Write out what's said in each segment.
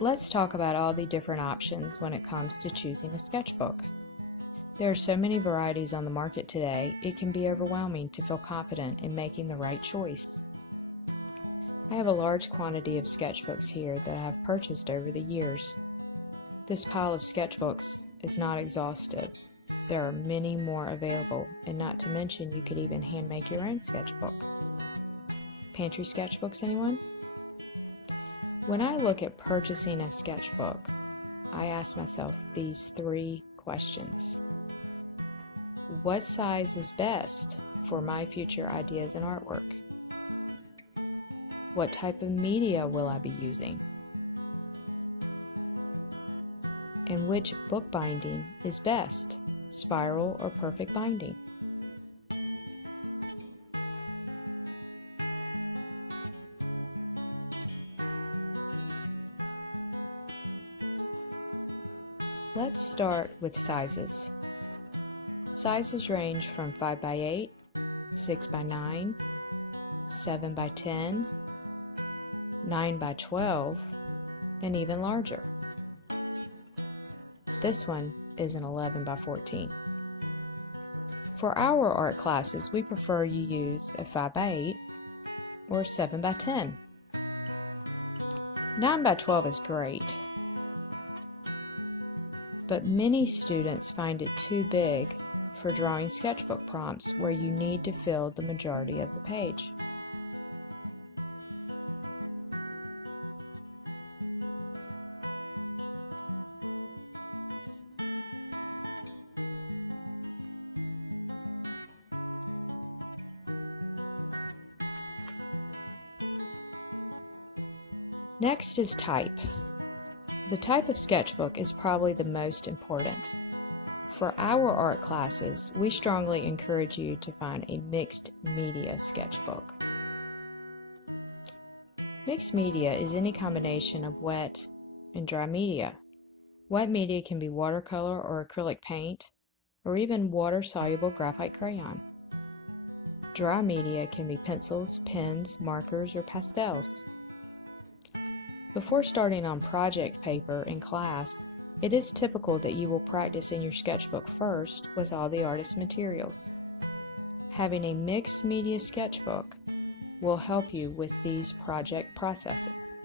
Let's talk about all the different options when it comes to choosing a sketchbook. There are so many varieties on the market today, it can be overwhelming to feel confident in making the right choice. I have a large quantity of sketchbooks here that I have purchased over the years. This pile of sketchbooks is not exhaustive. There are many more available, and not to mention you could even hand make your own sketchbook. Pantry sketchbooks, anyone? When I look at purchasing a sketchbook, I ask myself these three questions. What size is best for my future ideas and artwork? What type of media will I be using? And which book binding is best, spiral or perfect binding? Let's start with sizes. Sizes range from 5x8, 6x9, 7x10, 9x12, and even larger. This one is an 11x14. For our art classes, we prefer you use a 5x8 or 7x10. 9x12 is great, but many students find it too big for drawing sketchbook prompts where you need to fill the majority of the page. Next is type. The type of sketchbook is probably the most important. For our art classes, we strongly encourage you to find a mixed media sketchbook. Mixed media is any combination of wet and dry media. Wet media can be watercolor or acrylic paint, or even water-soluble graphite crayon. Dry media can be pencils, pens, markers, or pastels. Before starting on project paper in class, it is typical that you will practice in your sketchbook first with all the artist's materials. Having a mixed media sketchbook will help you with these project processes.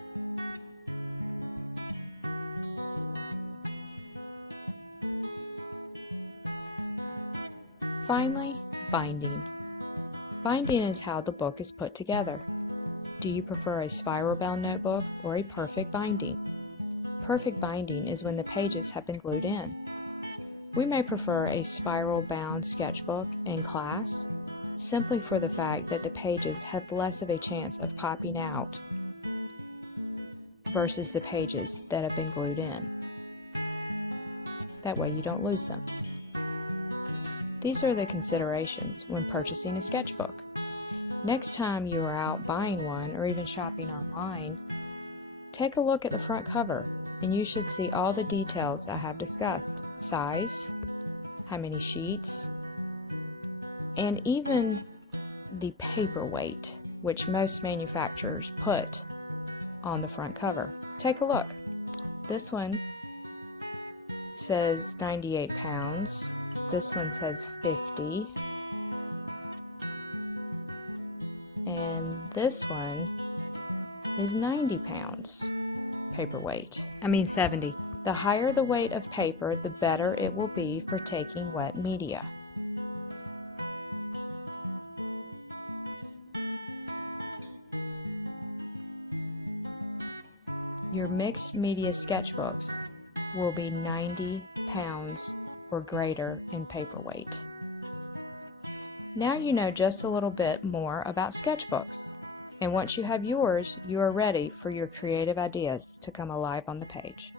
Finally, binding. Binding is how the book is put together. Do you prefer a spiral-bound notebook or a perfect binding? Perfect binding is when the pages have been glued in. We may prefer a spiral-bound sketchbook in class, simply for the fact that the pages have less of a chance of popping out versus the pages that have been glued in. That way you don't lose them. These are the considerations when purchasing a sketchbook. Next time you are out buying one or even shopping online, take a look at the front cover and you should see all the details I have discussed. Size, how many sheets, and even the paper weight, which most manufacturers put on the front cover. Take a look. This one says 98 pounds. This one says 50. And this one is 90 pounds paperweight. 70. The higher the weight of paper, the better it will be for taking wet media. Your mixed media sketchbooks will be 90 pounds or greater in paperweight. Now you know just a little bit more about sketchbooks, and once you have yours, you are ready for your creative ideas to come alive on the page.